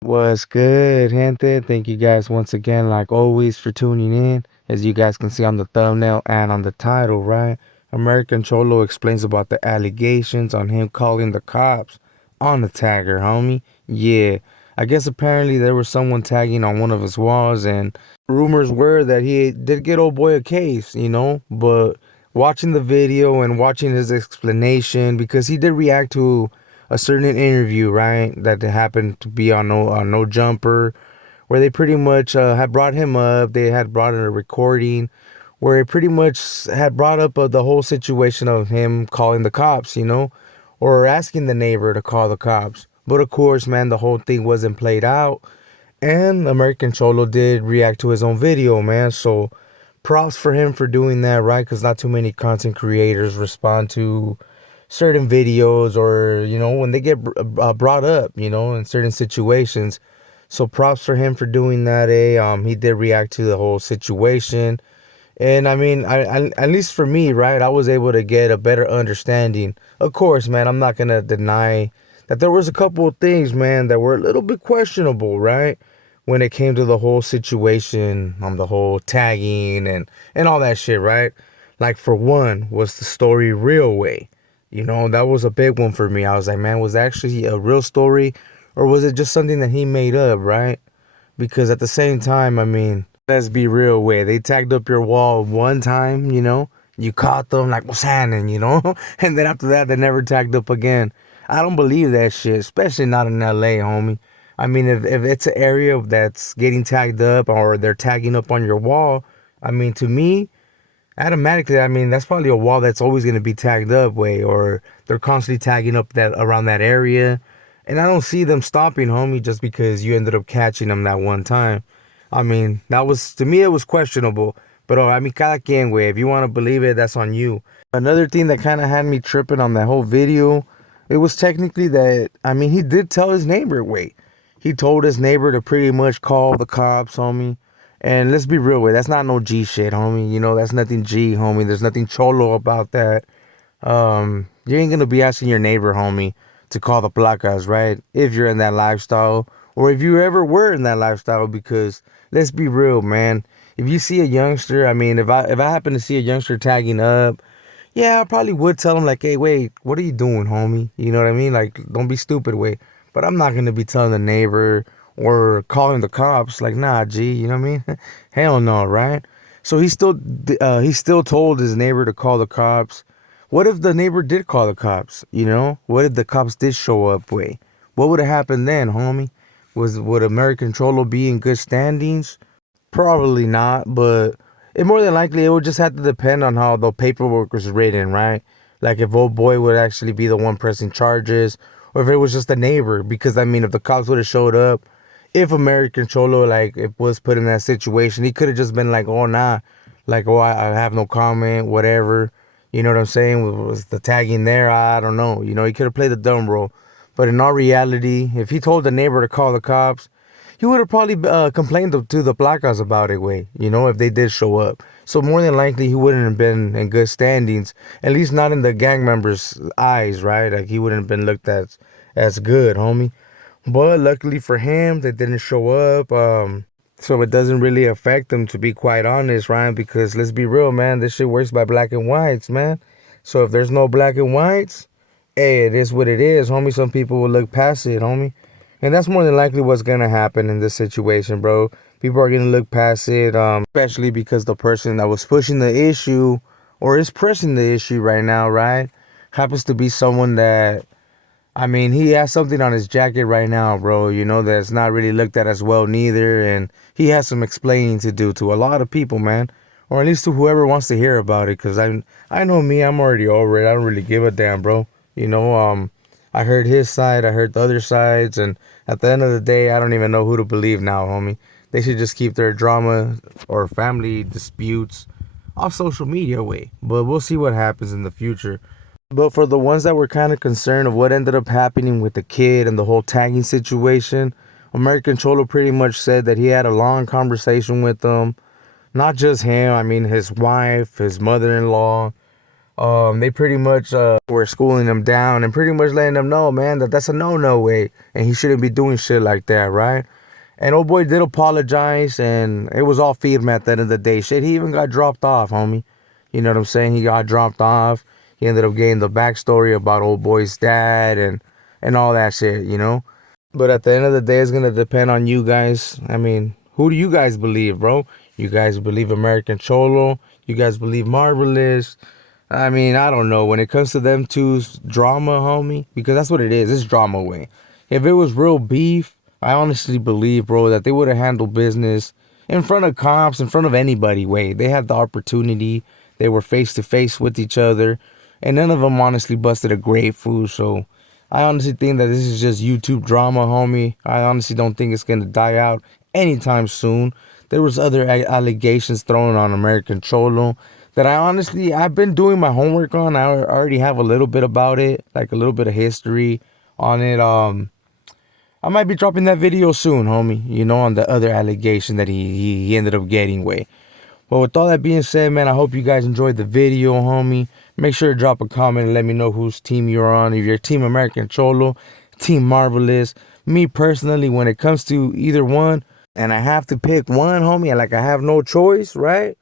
What's good, gente? Thank you guys once again, like always, for tuning in. As you guys can see on the thumbnail and on the title, right? American Cholo explains about the allegations on him calling the cops on the tagger, homie. Yeah, I guess apparently there was someone tagging on one of his walls, and rumors were that he did get old boy a case, But watching the video and watching his explanation, because he did react to a certain interview, right, that happened to be on No Jumper, where they pretty much had brought him up. They had brought in a recording where it pretty much had brought up the whole situation of him calling the cops, or asking the neighbor to call the cops. But of course, man, the whole thing wasn't played out. And American Cholo did react to his own video, man. So props for him for doing that, right? Because not too many content creators respond to certain videos, or when they get brought up, in certain situations. So props for him for doing that. He did react to the whole situation. And I mean, at least for me, right, I was able to get a better understanding. Of course, man, I'm not gonna deny that there was a couple of things, man, that were a little bit questionable, right, when it came to the whole situation, the whole tagging and all that shit, right? Like, for one, was the story real way? That was a big one for me. I was like, man, was that actually a real story, or was it just something that he made up, right? Because at the same time, I mean, let's be real, way they tagged up your wall one time, you caught them like, what's happening, and then after that, they never tagged up again. I don't believe that shit, especially not in LA, homie. I mean, if it's an area that's getting tagged up, or they're tagging up on your wall, I mean, to me, automatically, I mean, that's probably a wall that's always going to be tagged up, way, or they're constantly tagging up that around that area. And I don't see them stopping, homie, just because you ended up catching them that one time. I mean, that was, to me, it was questionable. But, I mean, cada quien, way. If you want to believe it, that's on you. Another thing that kind of had me tripping on that whole video, it was technically that, I mean, he did tell his neighbor, wait. He told his neighbor to pretty much call the cops, homie. And let's be real, way. That's not no G shit, homie. That's nothing G, homie. There's nothing cholo about that. You ain't gonna be asking your neighbor, homie, to call the placas, right? If you're in that lifestyle, or if you ever were in that lifestyle, because let's be real, man. If you see a youngster, I mean, if I happen to see a youngster tagging up, yeah, I probably would tell him like, hey, wait, what are you doing, homie? You know what I mean? Like, don't be stupid, wait. But I'm not gonna be telling the neighbor or calling the cops. Like, nah, G, you know what I mean? Hell no, right? So he still told his neighbor to call the cops. What if the neighbor did call the cops? What if the cops did show up? Wait, what would have happened then, homie? Would American Cholo be in good standings? Probably not, but it more than likely it would just have to depend on how the paperwork was written, right? Like if old boy would actually be the one pressing charges, or if it was just a neighbor. Because I mean, if the cops would have showed up, if American Cholo like it was put in that situation, he could have just been like, oh nah, like oh I have no comment, whatever. You know what I'm saying? Was the tagging there? I don't know. He could have played the dumb role. But in all reality, if he told the neighbor to call the cops, he would have probably complained to the Blackhawks about it, way, if they did show up. So more than likely, he wouldn't have been in good standings, at least not in the gang members' eyes, right? Like he wouldn't have been looked at as good, homie. But luckily for him, they didn't show up. So it doesn't really affect them, to be quite honest, Ryan. Because let's be real, man, this shit works by black and whites, man. So if there's no black and whites, hey, it is what it is, homie. Some people will look past it, homie. And that's more than likely what's gonna happen in this situation, bro. People are gonna look past it, especially because the person that was pushing the issue, or is pressing the issue right now, right, happens to be someone that, I mean, he has something on his jacket right now, bro, that's not really looked at as well neither. And he has some explaining to do to a lot of people, man. Or at least to whoever wants to hear about it. Because I know me, I'm already over it. I don't really give a damn, bro. I heard his side, I heard the other sides. And at the end of the day, I don't even know who to believe now, homie. They should just keep their drama or family disputes off social media way. But we'll see what happens in the future. But for the ones that were kind of concerned of what ended up happening with the kid and the whole tagging situation, American Cholo pretty much said that he had a long conversation with them. Not just him, I mean his wife, his mother-in-law. They pretty much were schooling him down and pretty much letting him know, man, that that's a no-no way, and he shouldn't be doing shit like that, right? And old boy did apologize, and it was all firme at the end of the day. Shit, he even got dropped off, homie. You know what I'm saying? He got dropped off. He ended up getting the backstory about old boy's dad and all that shit, you know? But at the end of the day, it's gonna depend on you guys. I mean, who do you guys believe, bro? You guys believe American Cholo? You guys believe Marvelous? I mean, I don't know. When it comes to them two's drama, homie, because that's what it is. It's drama way. If it was real beef, I honestly believe, bro, that they would have handled business in front of cops, in front of anybody way. They had the opportunity. They were face to face with each other, and none of them honestly busted a grapefruit. So I honestly think that this is just YouTube drama, homie. I honestly don't think it's gonna die out anytime soon. There was other allegations thrown on American Cholo that I've been doing my homework on. I already have a little bit about it, like a little bit of history on it. I might be dropping that video soon, homie. You know, on the other allegation that he ended up getting way. Well, with all that being said, man, I hope you guys enjoyed the video, homie. Make sure to drop a comment and let me know whose team you're on. If you're Team American Cholo, Team Marvelous. Me personally, when it comes to either one, and I have to pick one, homie, like I have no choice, right?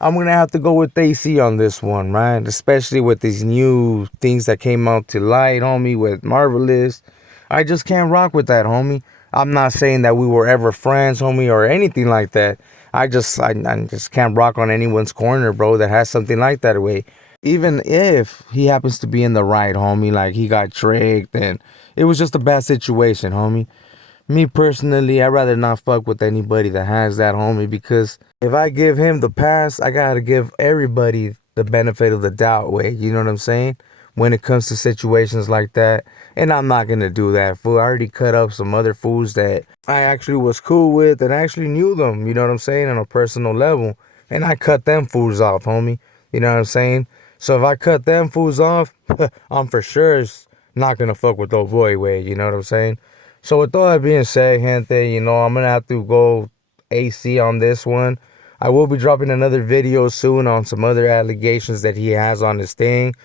I'm going to have to go with AC on this one, right? Especially with these new things that came out to light, homie, with Marvelous. I just can't rock with that, homie. I'm not saying that we were ever friends, homie, or anything like that. I just can't rock on anyone's corner, bro, that has something like that way. Even if he happens to be in the right, homie, like he got tricked and it was just a bad situation, homie. Me personally, I'd rather not fuck with anybody that has that, homie, because if I give him the pass, I gotta give everybody the benefit of the doubt way. You know what I'm saying? When it comes to situations like that. And I'm not gonna do that, fool. I already cut up some other fools that I actually was cool with and actually knew them, you know what I'm saying, on a personal level. And I cut them fools off, homie. You know what I'm saying? So if I cut them fools off, I'm for sure not gonna fuck with old boy way, you know what I'm saying? So with all that being said, gente, you know, I'm going to have to go AC on this one. I will be dropping another video soon on some other allegations that he has on his thing.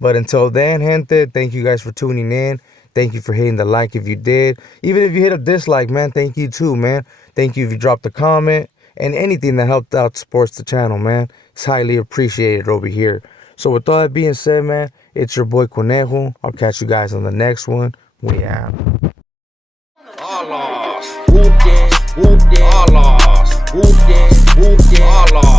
But until then, gente, thank you guys for tuning in. Thank you for hitting the like if you did. Even if you hit a dislike, man, thank you too, man. Thank you if you dropped a comment. And anything that helped out supports the channel, man. It's highly appreciated over here. So with all that being said, man, it's your boy Conejo. I'll catch you guys on the next one. We out. All lost. Whooped in, all lost. Whooped in, all lost.